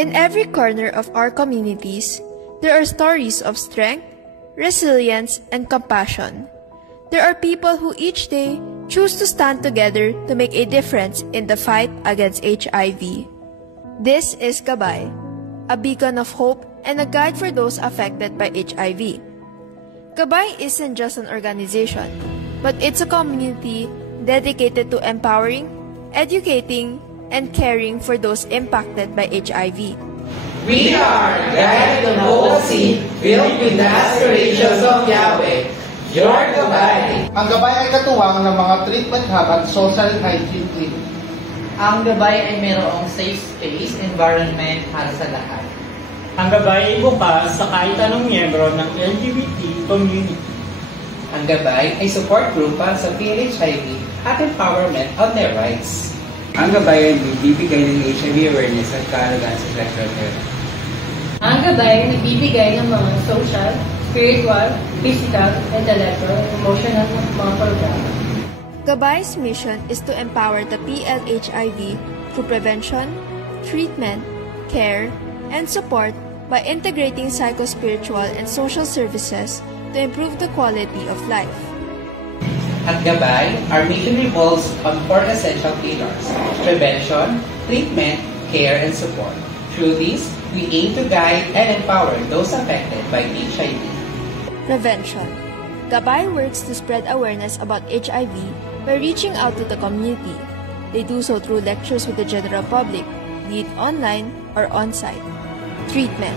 In every corner of our communities, there are stories of strength, resilience, and compassion. There are people who each day choose to stand together to make a difference in the fight against HIV. This is Gabay, a beacon of hope and a guide for those affected by HIV. Gabay isn't just an organization, but it's a community dedicated to empowering, educating, and caring for those impacted by HIV. We are guided to know the seed filled with the aspirations of Yahweh. Your Gabay. Ang Gabay ay katuwang ng mga treatment hub at social hygiene clinic. Ang Gabay ay mayroong safe space environment para sa lahat. Ang Gabay ay bukas sa kahit anong miyembro ng LGBT community. Ang Gabay ay support group para sa PHIV at empowerment of their rights. Ang Gabay ay nagbibigay ng HIV awareness at kaalagaan sa sexual health. Ang Gabay ay nagbibigay ng mga social, spiritual, physical, intellectual, emotional na mga programa. Gabay's mission is to empower the PLHIV through prevention, treatment, care, and support by integrating psychospiritual and social services to improve the quality of life. At Gabay, our mission revolves on 4 essential pillars: prevention, treatment, care, and support. Through this, we aim to guide and empower those affected by HIV. Prevention. Gabay works to spread awareness about HIV by reaching out to the community. They do so through lectures with the general public, be it online or on-site. Treatment.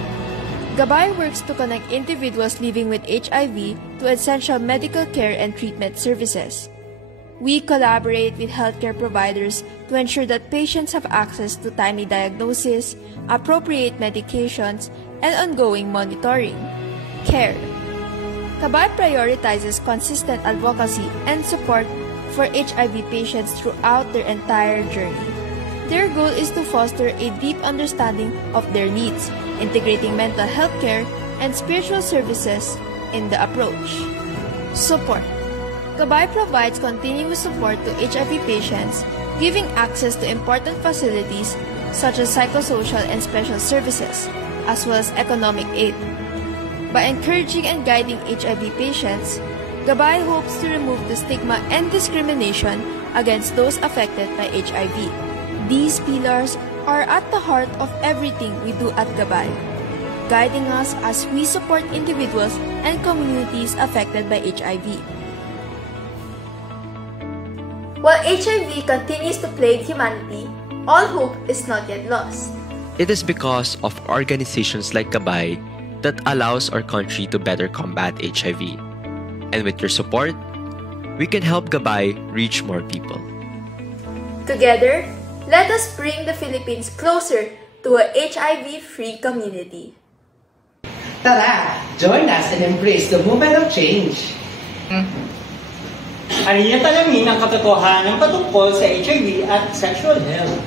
Gabay works to connect individuals living with HIV to essential medical care and treatment services. We collaborate with healthcare providers to ensure that patients have access to timely diagnosis, appropriate medications, and ongoing monitoring. Care. Gabay prioritizes consistent advocacy and support for HIV patients throughout their entire journey. Their goal is to foster a deep understanding of their needs, integrating mental health care and spiritual services in the approach. Support. Gabay provides continuous support to HIV patients, giving access to important facilities such as psychosocial and special services, as well as economic aid. By encouraging and guiding HIV patients, Gabay hopes to remove the stigma and discrimination against those affected by HIV. These pillars are at the heart of everything we do at Gabay, guiding us as we support individuals and communities affected by HIV. While HIV continues to plague humanity, all hope is not yet lost. It is because of organizations like Gabay that allows our country to better combat HIV. And with your support, we can help Gabay reach more people. Together, let us bring the Philippines closer to a HIV-free community. Tara, join us and embrace the movement of change. Halina't alamin ang katotohanan patungkol sa HIV at sexual health.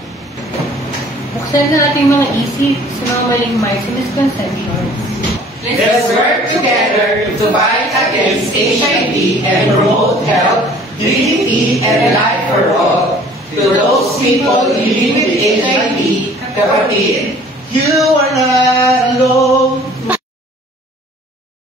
Buksan na ating mga isip sa mga maling myths and misconceptions. Let's work together to fight against HIV and promote health, dignity, and life for all. To those people living with HIV, kapatid, You are not alone.